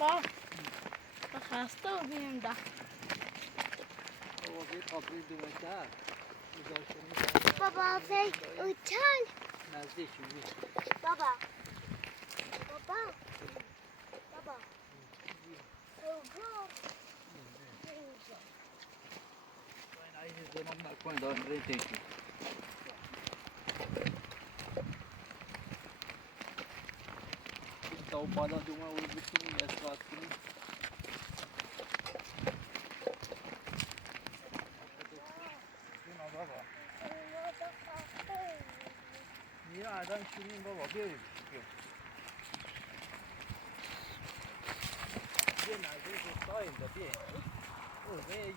بابا خسته و بیم ده بابا بید خاطری دومتر بابا فکر اوتان نزدیکی بید بابا بابا بابا این زمان نکنه دارم برای تیکی این تا بالا دومه اوی بکنیم استراحت کنیم بابا بیا آدم شیرین بابا بیا بیا بیا نزدیک دوستاییم دا بیا او بیا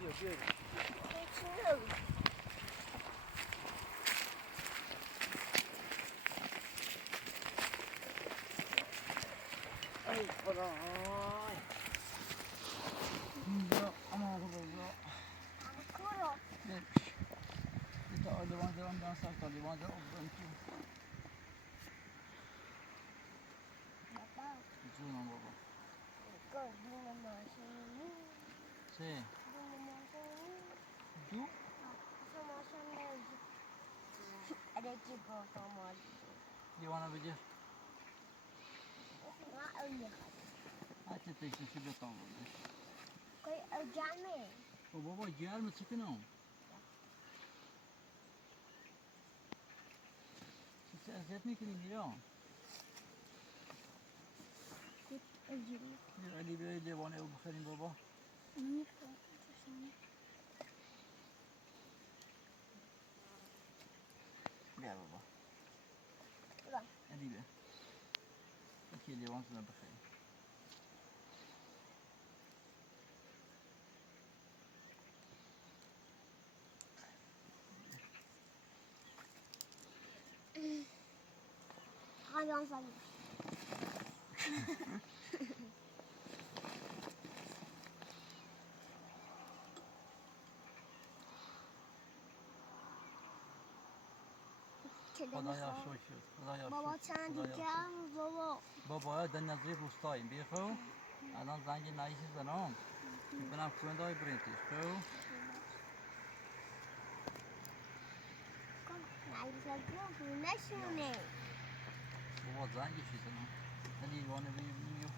بیا بیا ای خدا های اینجا اما خدا تا آلوان دارم دارم سر تالیوان دارم برم تو جونم بابا چه؟ جو؟ دیوانه بگیر حتی تکشی بتام بودش بابا گرمه چی کنم؟ چی اذیت میکنی میرا؟ بیا علی بیایی دیوانه او بخریم بابا بیا بابا علی بیا یکی لیوان رو بخریم خدایا شکر خدایا بابا شکر چند خدایا دیگه شکر. بابا بابا در نزدیک روستاییم بیا خو الان زنگ نایش زنم که برم کوندای برینتش خو نشونه بابا زنگشی زنم علی لیوانه بیو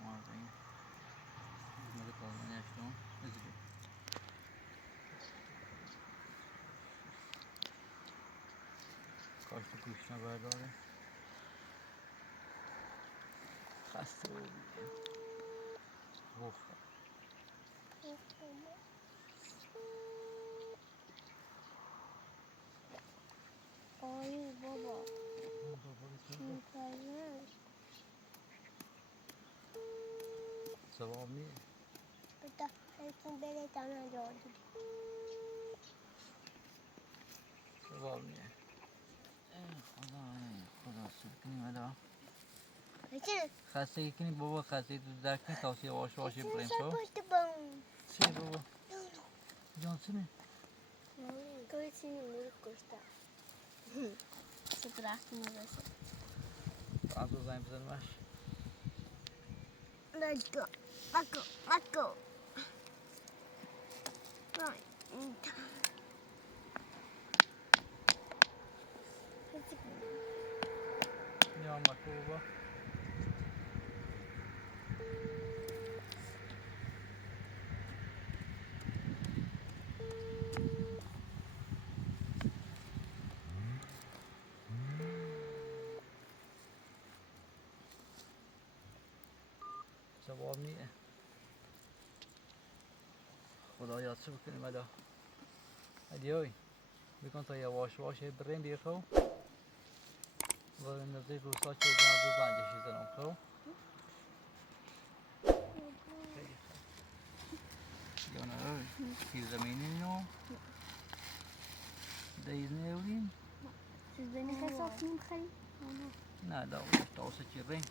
مازنگ مگه تازه نشتم بزرگ کاش تو گوشت برداره خسته بودیم بخور آی بابا ثواب نیه بدا حیثون بره تنها جاردی ثواب نیه خدا سر کنیم ادا حیثون خسته کنی بابا خسته تو درک کنی توصیه واش واشی بریم سر خب پشت بام چی بابا جانسونه کوئی چیزی مرد کشتا سپرختی نباشه از او زنگ بزنمش Let's go. Let's go. Right. یا مکو بابا ثواب نیه خدا یاد چه بکنیم ادا ادیوی بکن تا یواش واشه بریم بیر خو و نزدیک روستا که برم دو زنگشی زنم خو خیلی خوب یا نه تیر زمینی نو دیز نیوریم Siz beni hesaplayayım خرید؟ نه لا وش تاسه چی ریم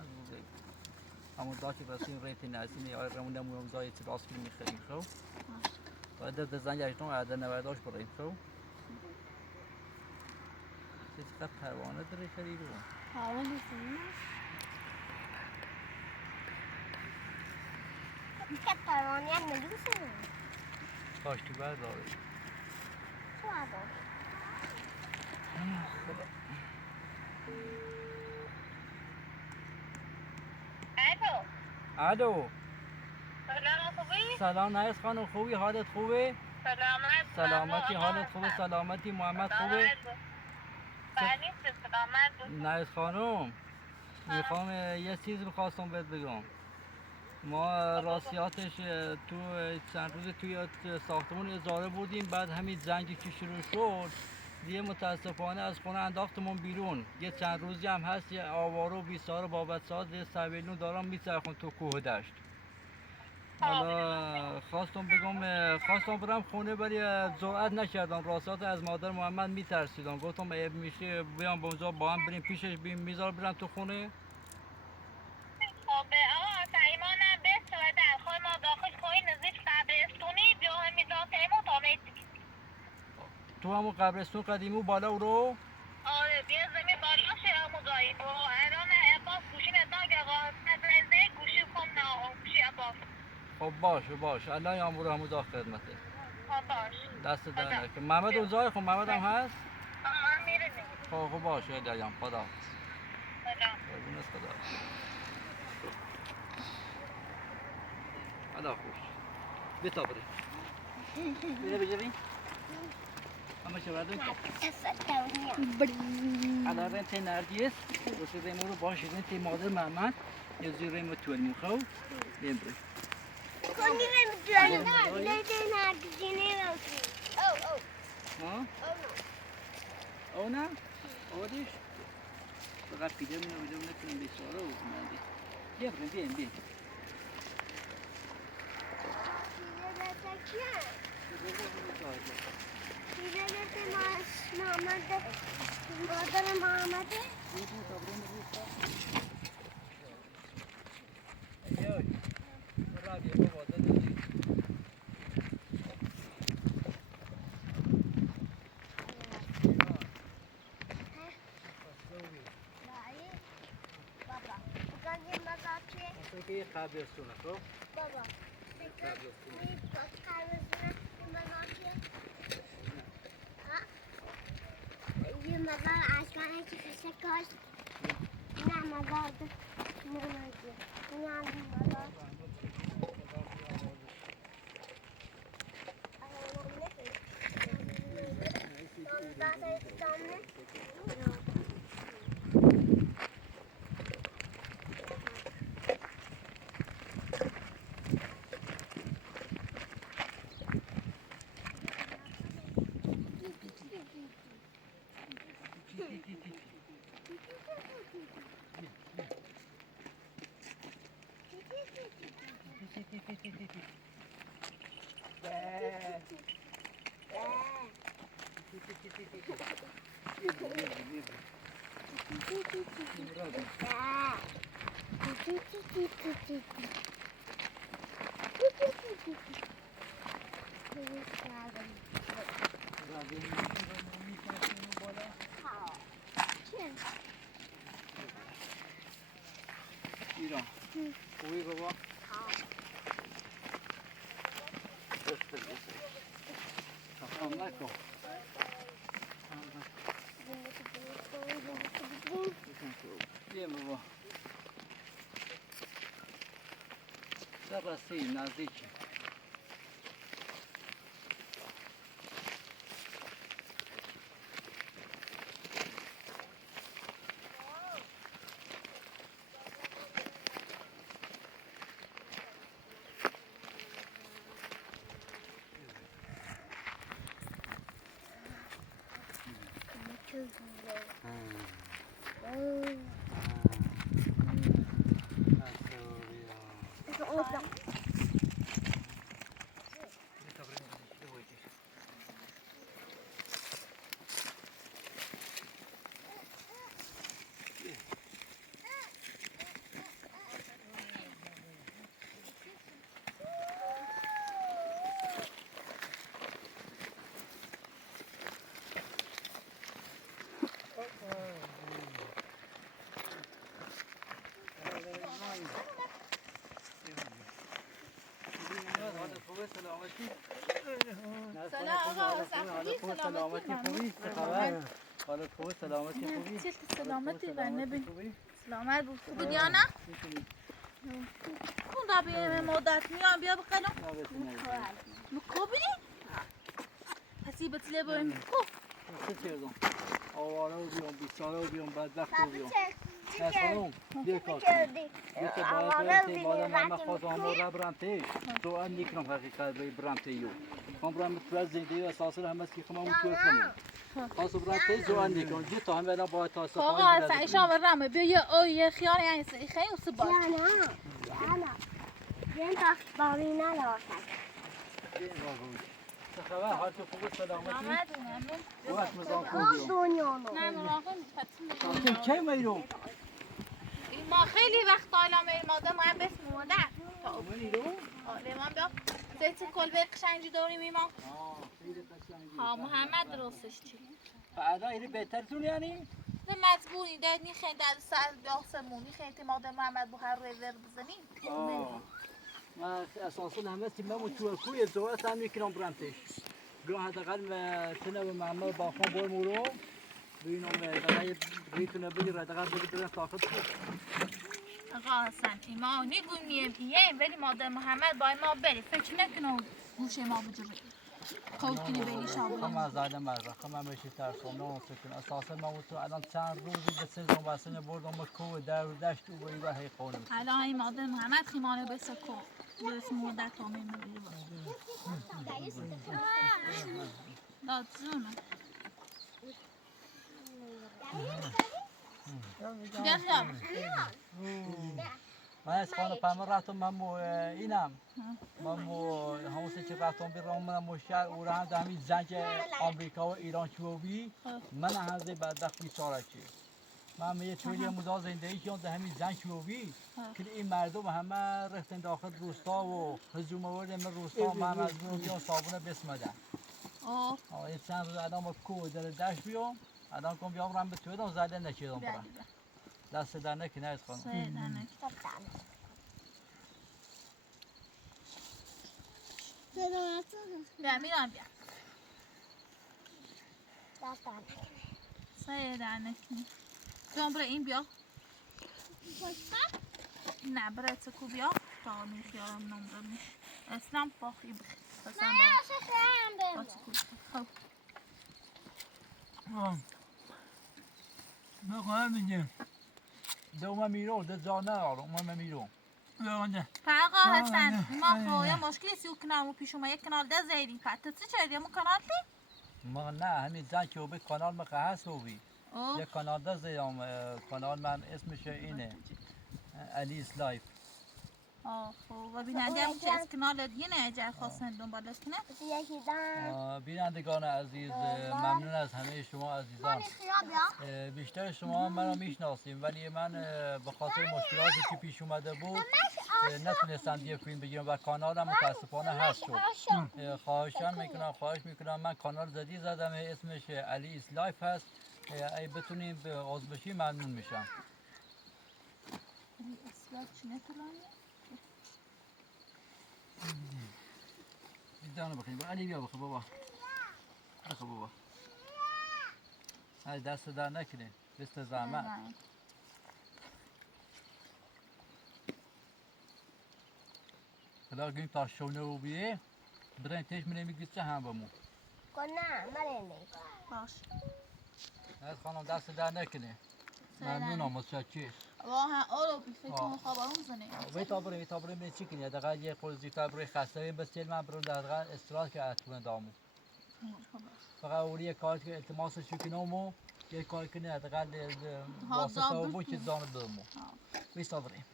از بوده همون دا که بسیم ریم تی نزدیم یا رمون نمویم زایی تی راست کنیم میخریم خو و در زنگ اجنو عده نورداش بریم خو چقدر پروانه داره شریرو. حالا نیستیم. که پروانه هم نمی‌سونه. کاش تو برداره. چه آدم؟ الو. سلام خوبی؟ سلام نایس خانم، خوبی؟ حالت خوبه؟ سلامتی، حالت خوبه؟ سلامتی، محمد خوبه؟ نایس خانم، میخوام یه چیز میخواستم بهت بگم. ما راستیاتش تو چند روز توی ساختمون اجاره بودیم، بعد همین زنگی که شروع شد دیگه متاسفانه از خونه انداختمون بیرون. یه چند روزی هم هست یه آواره و بیسار بابت ساز سویلون دارم میچرخون تو کوه دشت. حالا خواستم برم خونه ولی جرئت نکردم، راستات از مادر محمد میترسیدم. گفتم اگه میشه بیام اونجا با هم بریم پیشش میذار برم تو خونه. تو همون قبرستون قدیمی بالا رو؟ آره بیا زمین بالا شه همون جایی و الان عباس گوشی ندان که آقا نزنده گوشی کن نه گوشی عباس. خب باشه الله یا امور همون خدمته. باش دست در نکنه. محمد اونجای خب محمد هم هست؟ آها میره خب باشه الهیام خدا. سلام. قربونت خدا. خدا خوش. بتا بری. بیا بجوی. اما چه بردون؟ الان رنت نرگس واسه ریمو رو باشه رنت مادر محمد یه زیر ریمو توی میخواد بیم بری. کنی نمی‌دونم. لیده نرگسی نمی‌دونم. ها؟ او نه؟ آدیش؟ فقط پیده منو نکنم بیساره و کننده. بیم. مادر محمده بابا بگم یه مزار چیه؟ که قبرستونه خب؟ بابا قبرستونه یه مزار چیه؟ یه مزار آسمانه که خشک هست نه مزار ده نه مزار ایران خوبی بابا؟ خفام نکن بیم بابا در رسیم نزدیکی سلام آقا سلامتی خوبی؟ چه خبر؟ حالت خوبه؟ سلامتی خوبی؟ چه سلامتی و نبین سلامت بود خوب بود یا نه؟ اون را به مدت میان بیا بقلم مکو بینی؟ پسی بطله بریم مکو چه کردم؟ آواره و بیام بیچاره و بیام بدبخت و بیام نه خانم بیا کار کردی بیا که باید برم بعد من خواستم همون را برم تیش تو هم نیکنم حقیقت برم تیو خواهم برم تو زندگی و اساس همه سی خواهم اون توی خونم خواستم برم تیش تو هم نیکنم جی تا همه را باید تا سفایی آقا سعیشان برمه بیا یه خیال یعنی خیلی اوسی باید یانا بین تخت بابی نداشت چه خبر؟ حالت خوبه سلامتی؟ سلامت ممنون وقت مزام خوبی دنیا نه مراقب کی میرو؟ ما خیلی وقت حالا میریم آدم باید بسم مادر تا میرو؟ آره من بیا زیت کلبه قشنگی داریم ایمان خیلی قشنگی ها محمد درستش چی فردا اینی بهترتون یعنی؟ ده مزبونی ده نی خیلی در سر داسمونی خیلی مادر محمد بو هر ریور بزنیم من اساسا همه سی من تو کوی زوات هم میکنم برامتش گاه حداقل تنه و محمد با خون بر مورو ببینم دقیق ریتونه بگیر حداقل بگیر طاقت آقا حسن ایما نگویم نیم ولی مادر محمد با ما بری فکر نکنم گوشه ما بجوری خوب کنی بینی شابه خما زاده مرا خما میشه ترسم نه سکن اساسا ما تو الان چند روزی به سزون واسه بردم کو در دشت و بری و هی خونم حالا این مادر محمد خیمانه بسکو بس مدت تا میمیری داد زونه گرد من از خانه پامو رفتم من اینم من همون چه رفتم بیرون من مشتر او را هم همین زنج آمریکا و ایران چوبی من هزه بدبخت بیچاره چی من یه طوری مزاز زندگی کردم در همین زنج چوبی که این مردم همه رفتن داخل روستا و هجوم آوردن من روستا من از روزی صابونه بسمدن یه چند روز آدم کو در دشت بیام آدم کم بیام رم به توی دم زده نکردم برام دست در نکنه از خانم بیا میرم بیا سایه در نکنی تو برای این بیا نه برای تکو بیا تا میخیارم نمبر میش اسلام باخی بخیر با تکو خب نه میگه دوما میرو ده زانه آرم ما میرو فرقا حسن ما خو یه مشکلی سی و کنار پیش اومد یک کنال ده زیدی پتت چه چردی مو کنال تی؟ ما نه همین زن که به کانال ما هست هوی یه کانال ده زیدم کانال من اسمش اینه الیس لایف خب و بیننده هم چه از کنال دیگه نه اجر خواستن دنبالت کنه؟ بینندگان عزیز ممنون از همه شما عزیزان بیشتر شما منو میشناسیم ولی من به خاطر مشکلاتی که پیش اومده بود نتونستم دیگه فیلم بگیرم و کانالم متاسفانه هست شد خواهش میکنم من کانال جدید زدم اسمش الیس لایف هست ای بتونیم عضو بشی ممنون میشم بیدانو بخیم علی بیا بخیم بابا بخیم بابا های دست در نکنه بست زحمت خدا گیم تا شونه رو بیه برای تیش منه میگید چه هم بمون کنه مرنه باش از خانم دست در نکنه ممنونم متشکرم واها آلو بیفته تو خبرون زنه وی تا برای من چی کنی دقیقا یه خورزی تا برای خسته بیم بس من برای دقیقا استراحت که اتونه دامو فقط اولی کار که التماسش کنم و یه کار کنه دقیقا واسطه و بود چیز دامو دامو بیست تا بریم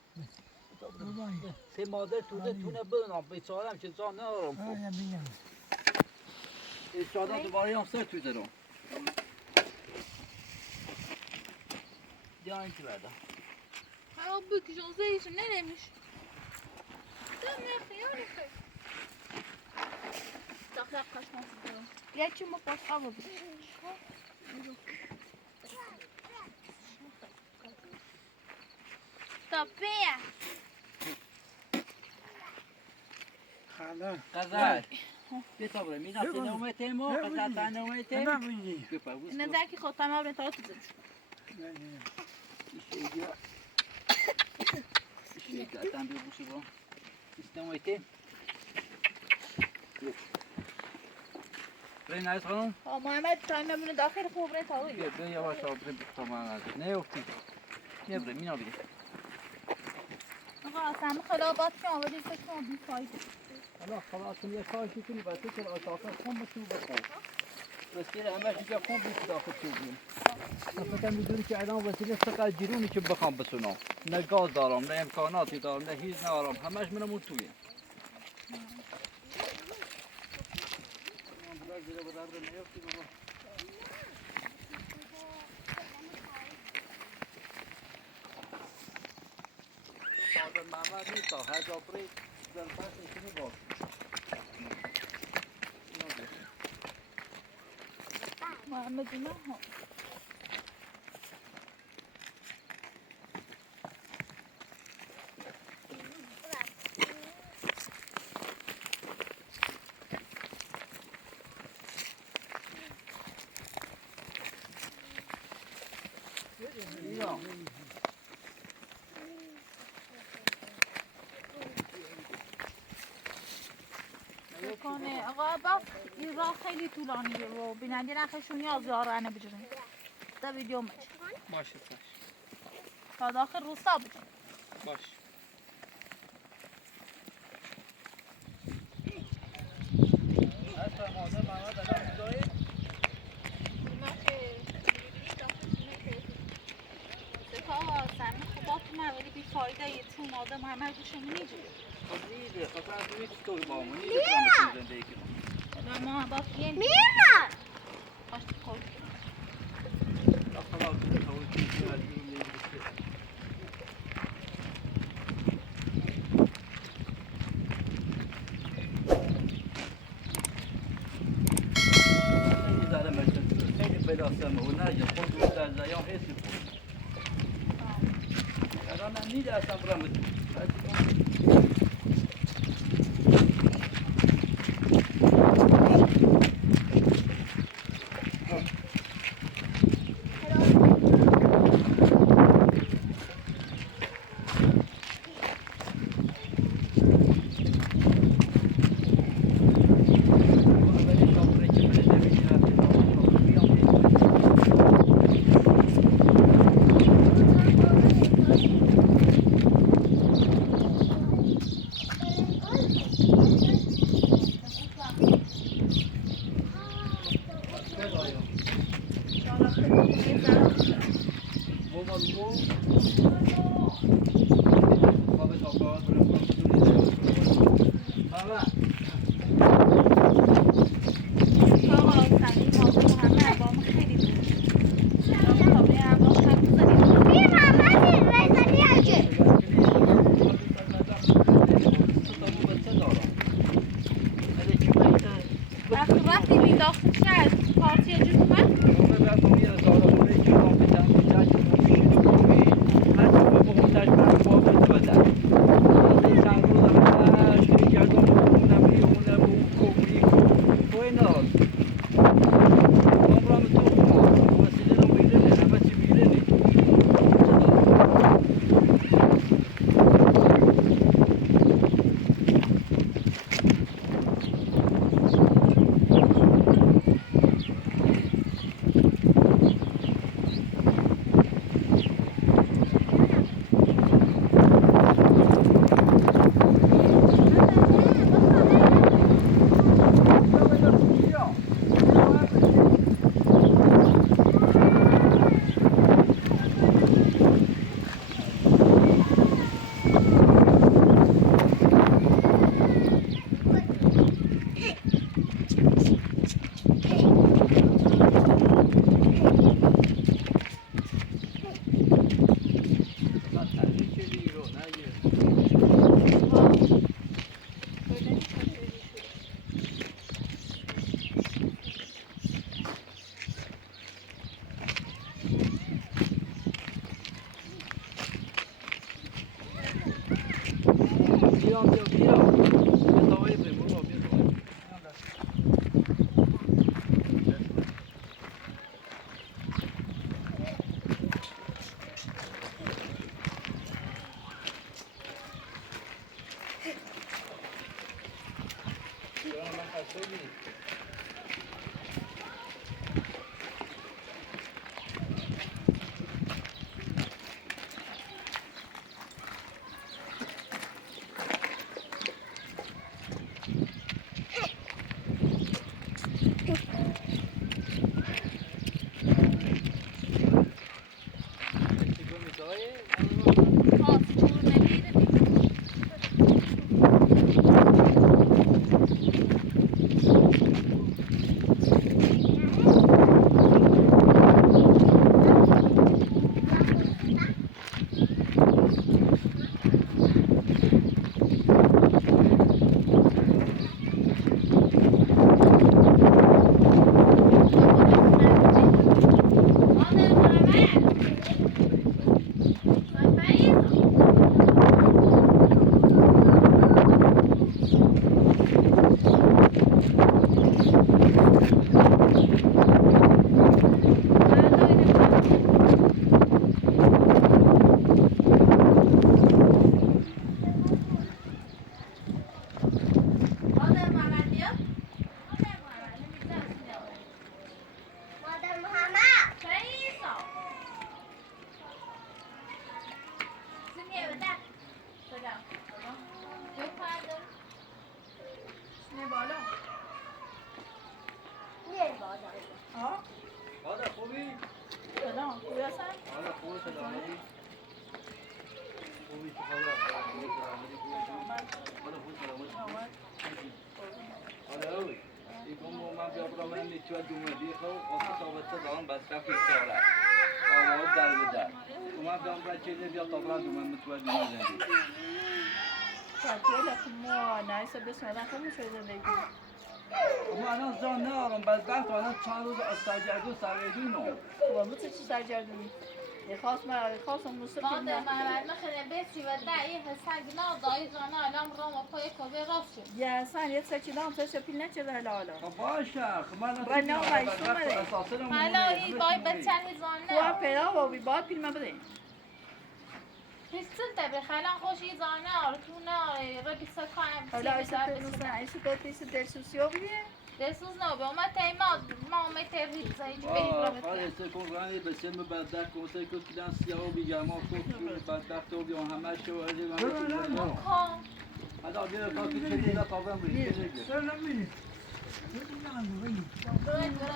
سه مادر تونه برنام بیچارم که جان ندارم ایشادا دوباره هم سر توی دارم دیان که برده خراب بکشون زیش نرمیش دم نخیاری خیر داخل قشمان سیدارم یکی مقاس آبا بیش تاپیه خاله غزل بتا برای میرفتی نومته ما غزل تا نومته نه بودی اینه زکی خود تمام برین تا تو زد ایشه دستم بگوشی با نومته برای نایز خانم محمد تایم نمونه داخل خوب برین تا اوی بیا یواش برای بختا من نه افتی نه برای مینا بگه آقا سمه خلابات که آمدی فکر کنم بی فایده حالا خلاص یه کارشی کنی بس که آساسا خون بشو بخور بس که همش اینجا خون بیت داخل تو بیم مثلا میدونی که الان وسیله فقط جیرونی که بخوام بسونم نه گاز دارم نه امکاناتی دارم نه هیچ ندارم همش منم توی محمد نیست هر جا برید در پس میتونی باز محمد نه ها کنه آقا باف این راه خیلی طولانیه و بیننده نخشونی از یارانه بجرین تا ویدیو مچ باشه چش تا داخل روستا بجرین باش اصلا مادر محمد الان کجایی؟ تا سرمه خوبات ولی بی فایده یه چون مادر محمد گوشه میجوری خب نیده خب از روی تو با ما نیده کنم بسید زندگی کنم و ما باف یه میرم پاشت کل خلاص کنه خواهی کنی از این نیده خیلی زده مرسد خیلی بلاسمه و نرگه خود رو در زیان حسی خود الان هم نیده اصلا برم بیام بیا بیا تاوری بریم بابا بیا تاوری مادر محمد میای بالا مادر خوبی؟ سلام خوبی هستن؟ مادر خوبی سلامتی خوبی چه خبر؟ مادر خوبی سلامتی مادر خوبی يقوم ما بيضرب مني تودي مديخه وقصة وتصدرون بس في الشارع أو دار بدار وما بيضرب كذا بيطلع وما متودي مديخه تعطيلك مو نايسة بس أنا كم شوي زندگی وما أنا زان نارم بس بعد أنا چند روز استاجردو سرگینو و مت چی سرگردونی خواستم موسیقی مادر محمد میخونه بسی و دعیه سنگ نازایی زانه علام رام و پای کبه راست شد یا سن یه سچی دام تش پیل نچه در لالا باشه خمان و نه وایسومه حالا این بای بچن زانه خو پیدا و بی باد پیل ما بده هستن تبر خلان خوشی زانه آرتونه ربی سکان حالا ایسه تو پیسه درسوسیو بیه دسوز نو به اومد تایما ما اومد تبرید زایی جو بیم رو خاله سکون رانی بسیم بدبخت کنسه که کلان سیاه و بیجرما خوب بدبخت و بیان همه شو از این من کن هذا بيرا كافي تشيل لا طابم بريد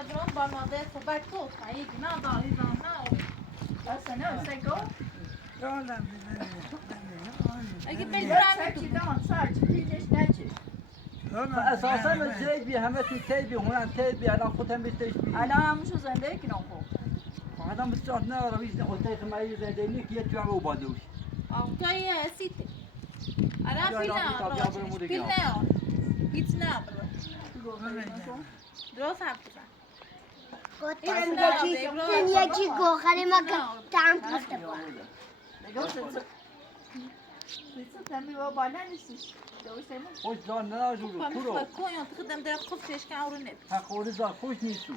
برون با مادر صحبت کن خیلی نه داری زانه اصلا نه سیکو اگه یا بگیرم سچی دام سچ پیلش نچه اساسا زيد بي همه تو تيبي هنا تيبي انا خودم بيستش بي الان همشو زنده کنم خب هذا مستعد نار ويز قلت ما يزيد لك يتبع وبادوش توی سیته الان پیل نه هیچ نه درست حرف بزن گفتم یکی گوخری ما تعم پفته بود بیسه تنبی با بالا نیستیش دوشتیم خوش زان ناجورو كرو کویان تقدم در خوب چشکن او رو نبی حقوري زار خوش نيسو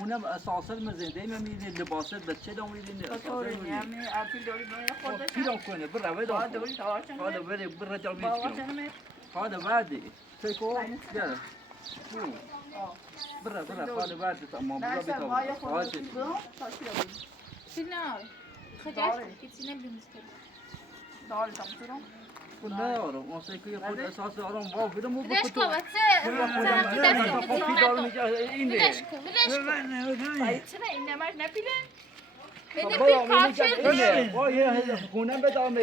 منم اساسا مزنده ما ميدي لباسات بچه دام ويدين بطوری نیمی آتیل دوری بایه خوردش كيلو كونه برا ودا دوری تاواشن هذا بري برا جال بابا بيسكو چنمه هذا بعدي تيكو يلا برا هذا بعدي تمام برا نرسه وای بيتو خوردش برو تاشی رو بود پیل نه خجالت هیچی نبیم داری تامتونم كنا يارو ما سيكو يقول اساس يارو ما بدهم مو بدش بكتو کن بدش کن باید چنه این نمش نپیله بده پیل کافشیر خونه بدم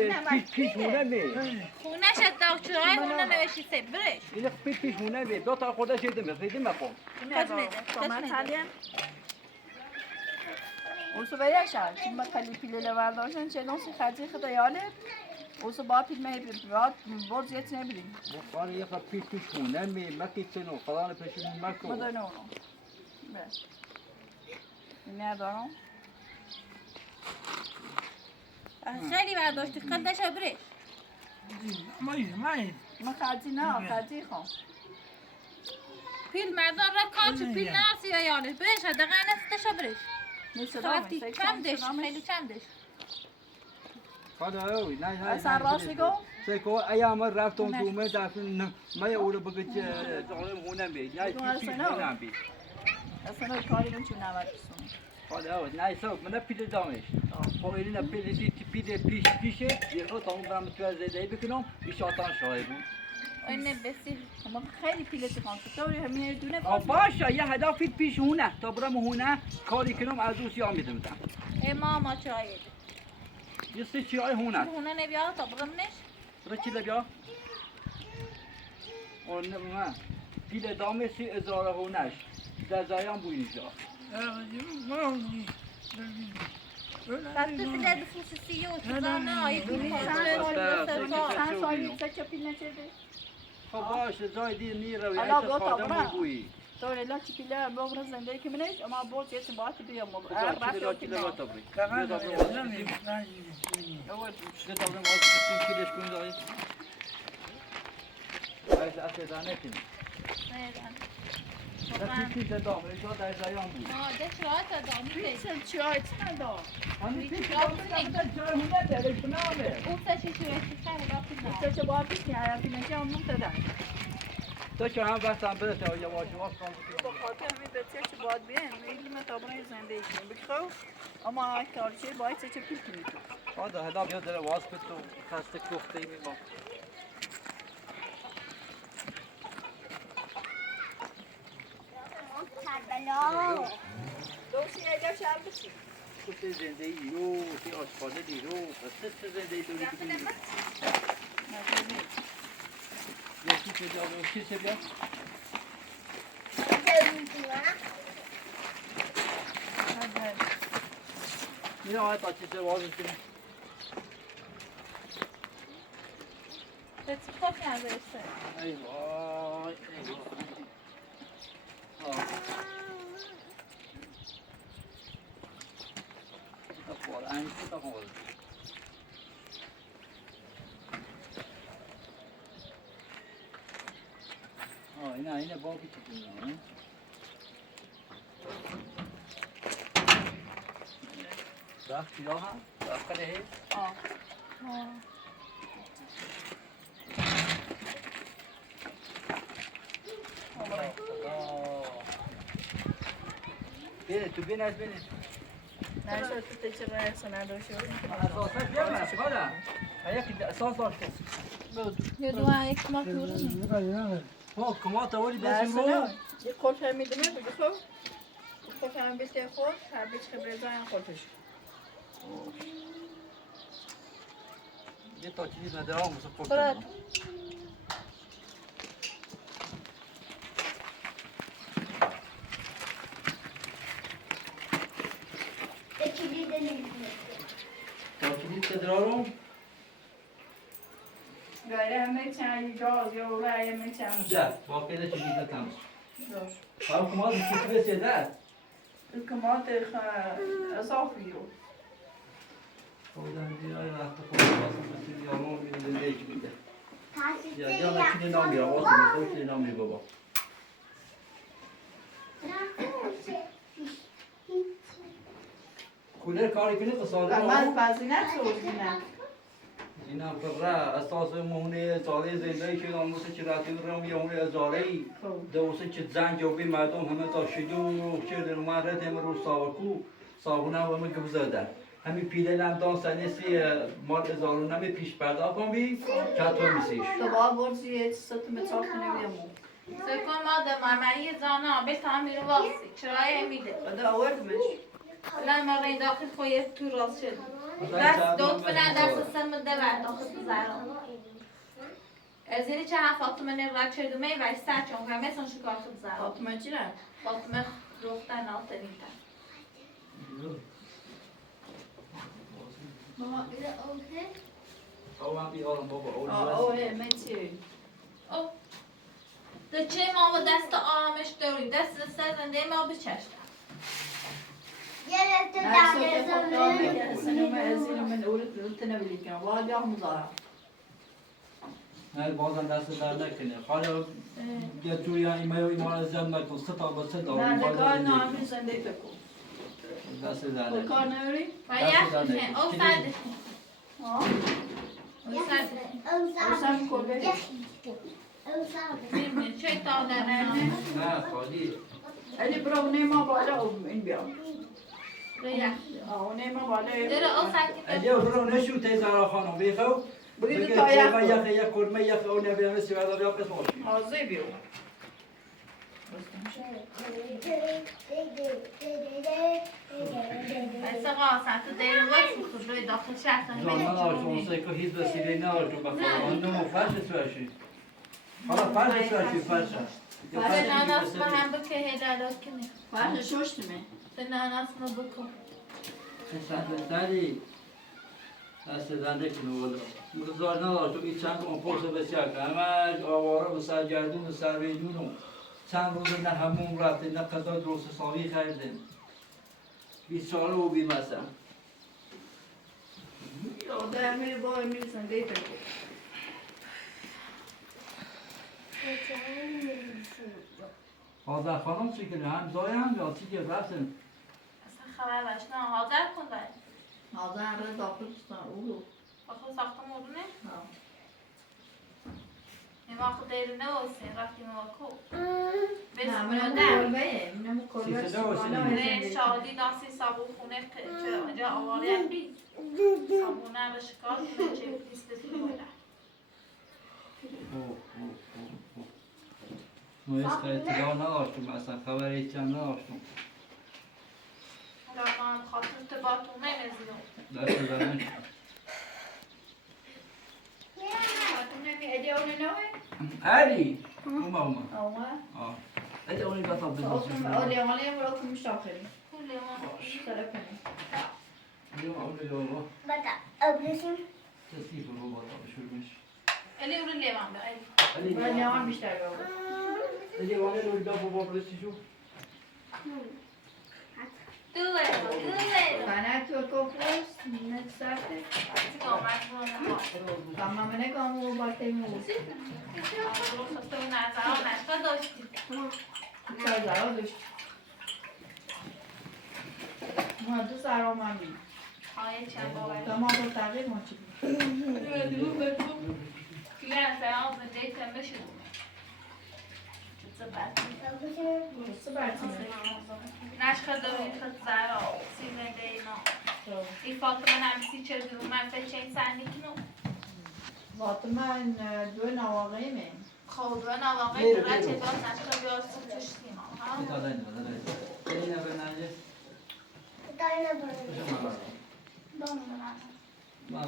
پیش خونه می خونه شد داوچرای خونه نوشی سه برش این پیش خونه می دو تا خودش ایدم خیلی مکن اوسو برای شهر چون با کلی پیله لورداشن چه نوسی خرجی خدایاله اوسو با پیل مهی برد برد زیت نبیدیم بخار یک پیش خونه می مکی چنو خدای پیش مکو مدرنه اونو بس نه دارم خیلی برداشتی خدش برش ما خرجی نه خرجی خون پیل مردان را کارچ پیل نرسی و یاله برش دقیقا نستش برش رفتی چندش خیلی چندش خدا اوی نه اصلا راستی گو سکو ایام رفتم دومه دفعه ما اول بگه ظالم هونم بید نه پیش هونم بید اصلا کاری من چون نمید بسونه خدا اوی نه سوک من پیل دامش خب این پیل پیشه یه خود تامون برم تو از زیده بکنم بیشاتان شای بود اینه بسی اما خیلی پیلتی خان چطوری همین دونه باشه یه هدف پیش هونه تا برم هونه کاری کنم از او سیاه میدم ماما چایه یه سه چی های هونه هونه نبیا تا برمنش برای چی لبیا؟ اون نه پیل دامه سی ازاره هونش در زایان بوی اینجا بعد بسیده دفوس سیو چیزانه آیه پیل چند سالی چه پیل نچیده خب باشه زای دیر نیره و حالا یه گفت خادم آبرا. بوی طوری لا چی پیله بغرا زندگی که منش اما بود یه باعث بیام چی لگا چی لگا تا بری فقط چی تا برم آزو کسیم کلش کنید آیه باید اصلا دانه کنید در پیش دامه اینجا در زایان بود ده شرایط دانی که چی های چند دار همین پیش دامه در جای هونه داره کنامه اون سه چی شرایطی خیلی رفتی نه چه باید پیش که هیا پیلنجی هم نمته دار تو که هم بستم برسه و یواش یواش با خاطر همین بچه چه باید بیان میگی من تا برای زندگی کنیم بخو اما کارچه باید چه پیل کنید هذا هذا بيقدر داره واس تو خسته کوفته ای میمون کربلا دوستی اگه شب بچی کوفته زندگی رو تی آشپزی دی رو قصه زندگی دوری کنی یکی که جا چی چه بیا میره آیا تا چیزه وازش کنی به چی کافی ازش ای وای ای وای تا انج تا خورد اینه با بیچی کنی رفت پیدا هم رفت کنه بینه تو بینه از بینه نه شد تو چه راه سنادو شد اساسا بیامه خدا یکی اساس داشته یه دو یک ما پیورنه ها کما تاوری نه بسیم رو سنا یه کل فهمیدمه بخو کل فهم بیسته خود هر بیچ خبره زاین خودش یه تا چیزی نداره هم مسافر برات کنم تا چیزی تدرارم گایره همه چند جاز یا اولای همه چند ده باقی ده چیزی ندارم دار حالا کما چیزی رسیده الکمات اضافی رو خودم دیای وقت خودم واسه بسید یارم میده زندگی میده یا نکنه نامیرم واسه میده نامی بابا کولر کاری کنی تو ساله من بازینه سوزینه اینا پر اساس مهونه ساله زندگی که آموزش چراتی رو میونه ازاری دوست چه زنگ و بی مردم همه تا شدو چه در مرد هم رو ساوکو ساونه و من گذاشته همین پیله لام دان سنسی مال ازارو نمی پیش پرداخت کن بی چطور میسیش تو با برزی ست متر کنیم سکون ما ده مامایی زانا به تعمیر واسی چرای میده بعد آوردمش الان ما این داخل خوی تو راست شد بس دوت فلان دست سم ده بعد داخل زارا از این چه فاطمه نه رد شد می وای ساچون همه سن شکار خود زارا فاطمه چی نه فاطمه روختن آتنیتا Mama, is it okay? او هم بیارم بابا اوه من چی او ده چه ما و دست آرامش داری دست سازنده ما بچشتم Yes, نه سوت خدا میگه سنم از این من اولت نبودی که واقعا مزارع نه بازم دست در نکنه حالا یه جوری ایمان زم نکن ستا با ستا نه دکار نامی زنده بکن دست در نکنه دکار نوری؟ و یخ میکنه او سرده آه او سرده روزم کلبه میمونه چه تا در نکنه نه خالی علی برو نیما بالا او این بیا رو یخ آه نیما بالا داره او سرده اگه برو نشو تیزارا خانم بیخو برید بگه تا کلمه یک یک کلمه یک او نبیرم سیوه بیا قسم باشی آزه بیو بس قاسم تو دیر وقت خود روی داخل شهر زمان آشون سیکو هیچ بسیاری نه آشون بخواه نمو فرش سوشی حالا فرش سوشی فرش به ناناس ما هم بکه هدالات کنه فرد ششتمه به ناناس ما بکن سنت تری دست زنده کنه ولی مزار نداشت این چند کن پرسه بسیار که همه آواره به سرگردون و سرویدون و چند روز نه همون رفته نه قضا درست حسابی خریدیم 24 و بیم هستم در میره با امیر زنده بکن حاضر خانم چی کنه هم زای هم یا چی که رفتیم اصلا خبر باش نه حاضر کن باید حاضر همه داخل بستن او آخه ساخته مورونه آه. نما خود دیر نوستین رفتیم و کو بس نه منم مادر کلبه منم کلبه سیزده و سیزده. نه شادی داستی صابون خونه چه آنجا آواره هم بید صابونه رو شکار کنه چه بیست بسید بودن ما اطلاع نداشتم اصلا خبری چند نداشتم رمان خاطر تباتون نمیزیدم دست زنده کنه ادی اون نوه؟ علی اوما اوه آه ادی اونی بطا اوکم اولی اولی هم رو کمش داخلی کلی ما سر کنی اليوم اقول له بابا بدأ أبلسم تسقيف البابا طبعا شو المش الی اون لیوان به الی ولی هم بیشتر رو اللي وانا لو ده بابا بس شو دوه بنا تو کفرست نه سفته کام منه کامو باته میو چای زارا داشت ما دو سرا من بیم تمام با تغییر ما چی بسته برتینه نشخه دوی خود زرا سیزنده اینا ای فاطمه نمیسی چه دو من فچه این سنی کنو فاطمه دو نواقعی من خود و نواقعی درچه باز نشخه بیاد سوچش سیما هذا هذا هنا بناجي دارنا برو ما ما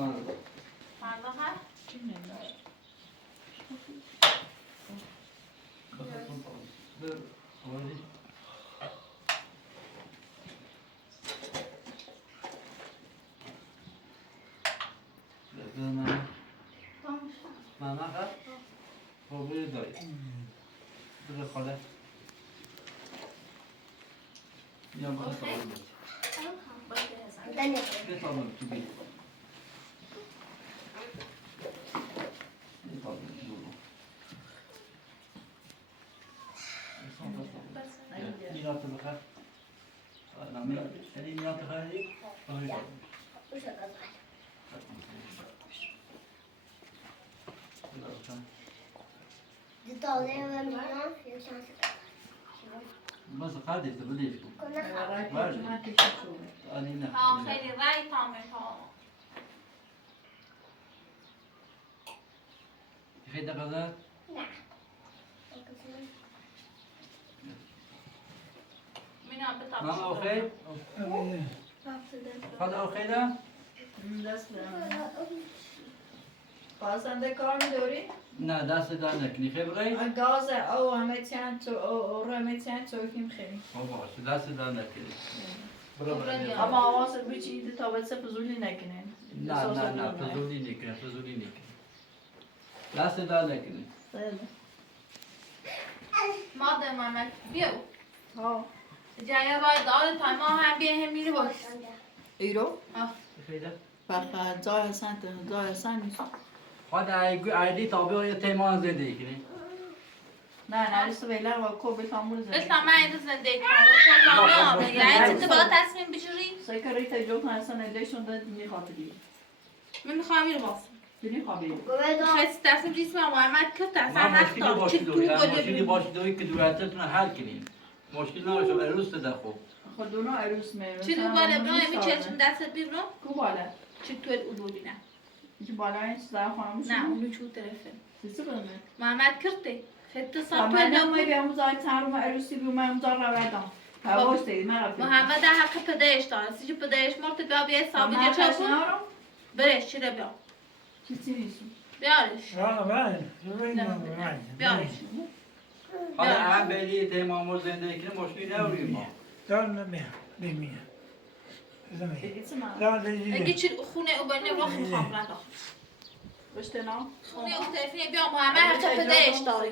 مردا ها چی نمیدونم ماما خب خوبی داری بده خاله یا ما خاله دنیا بده خاله تو بی میرات بخیر نامی یعنی میرات خیلی وش قصدك دي طالعة من هنا في شانس بس قاعد يستبدل كنا برای بله. فاطمه پیش شو أنا نه خیلی رای تامه ها خیلی قدر مینا بتام ماما أخي هذا أخي ده دست برم بازنده کار میداری؟ نه دست در نکنی خبره گاز او همه چند تو او همه چند تو کیم خیلی بابا دست در نکنی برو برو اما آواز بچید تا بچه فضولی نکنه نه فضولی نکنی دست در نکنی مادر محمد بیو ها جایا باید داره تا ما هم بیه هم میره باش ایرو؟ خیلی بخیر جای سنت نیست خود ایدی تابع یه تیمان زندگی کنی نه نه لیست ویلر و کو بتامون زن اسم من اینو زندگی کنم یعنی تو باید تصمیم بگیری سکری تجربه کنه اصلا ندیشون داد دینی خاطری من میخوام اینو باسم دینی خواهی خیلی تصمیم جسم محمد کرد اصلا من مشکلی نختار چی باشید تو مشکلی بوده باشید که دورتتون حل کنیم مشکل نباشه عروس ده خوب خودونو عروس می چی تو بالا برای میچرچون دستت بیرون کو بالا چی تو اون بینه که بالا این چیزا خانم نه اونو چو طرفه چیزی بنده محمد کرده خیلی من صاحب نمی بیام زای تارم عروسی بیام من زار روادم هواش دید من رفتم محمد در حق پدرش داره سی جو پدرش مرد بیا بیا صاحب یه چه بود برش چی رو بیا چیزی نیستم بیارش Ja, väl. بیارش حالا هم بری تیمامو زندگی کنی مشکلی نبودیم ما Ja, det är mer. اگه چی خونه او بینه رو میخوام برن داخل بشتنا خونه او طرفی بیا محمد حق پدرش داره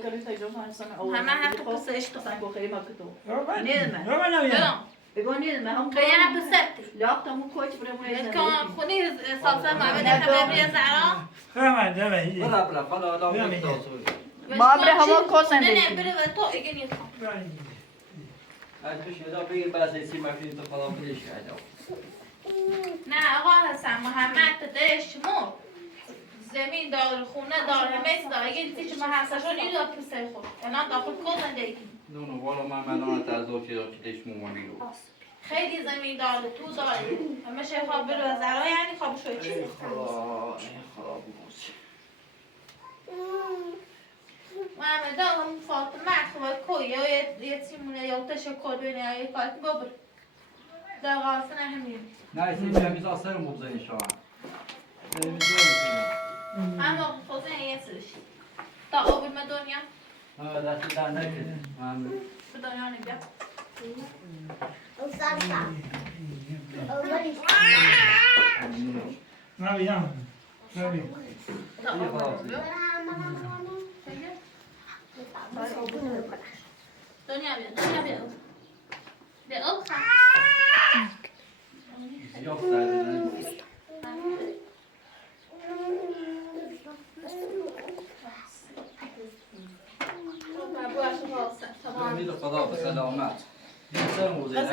محمد حق پدرش داره سنگو خیلی مکتو برام بگو نیدم هم خیلی هم بسرتی لاختم اون کوچ برمون کام خونه سالسه محمد حق ببری زعرا بلا حالا لا بابر همون کوسن نه دیگه بره و تو اگه نیخوام از پیش دا بگیر بعد سی مفید تو خدا بدش کرده نه آقا حسن محمد پدرش مرد زمین دار خونه دار همه دار اگه دیدی که محسشون این دار پسر خود الان داخل کل زندگی نه والا من الان تعذاب چیزا که دش مومانی رو خیلی زمین داره تو داره همه شی خواب بره و زرا یعنی خواب شوی چی خراب محمد هم فاطمه خواه کوی یا یه تیمونه یا تشکر بینه یا یه کارت ببر در غاصه همین نه سی تمیز آسر مبزه شما اما خوزه یه سرش تا آبر ما دنیا دستی در نکرده به دنیا نبیا تا آبر بیا دنیا بیا بیا آب خواهد زیاد سر امید خدا به سلامت نیستم موزه دست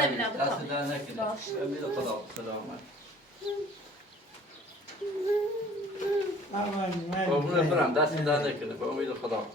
در نکنه امید خدا به سلامت قربونت برم دست در نکنه به امید خدا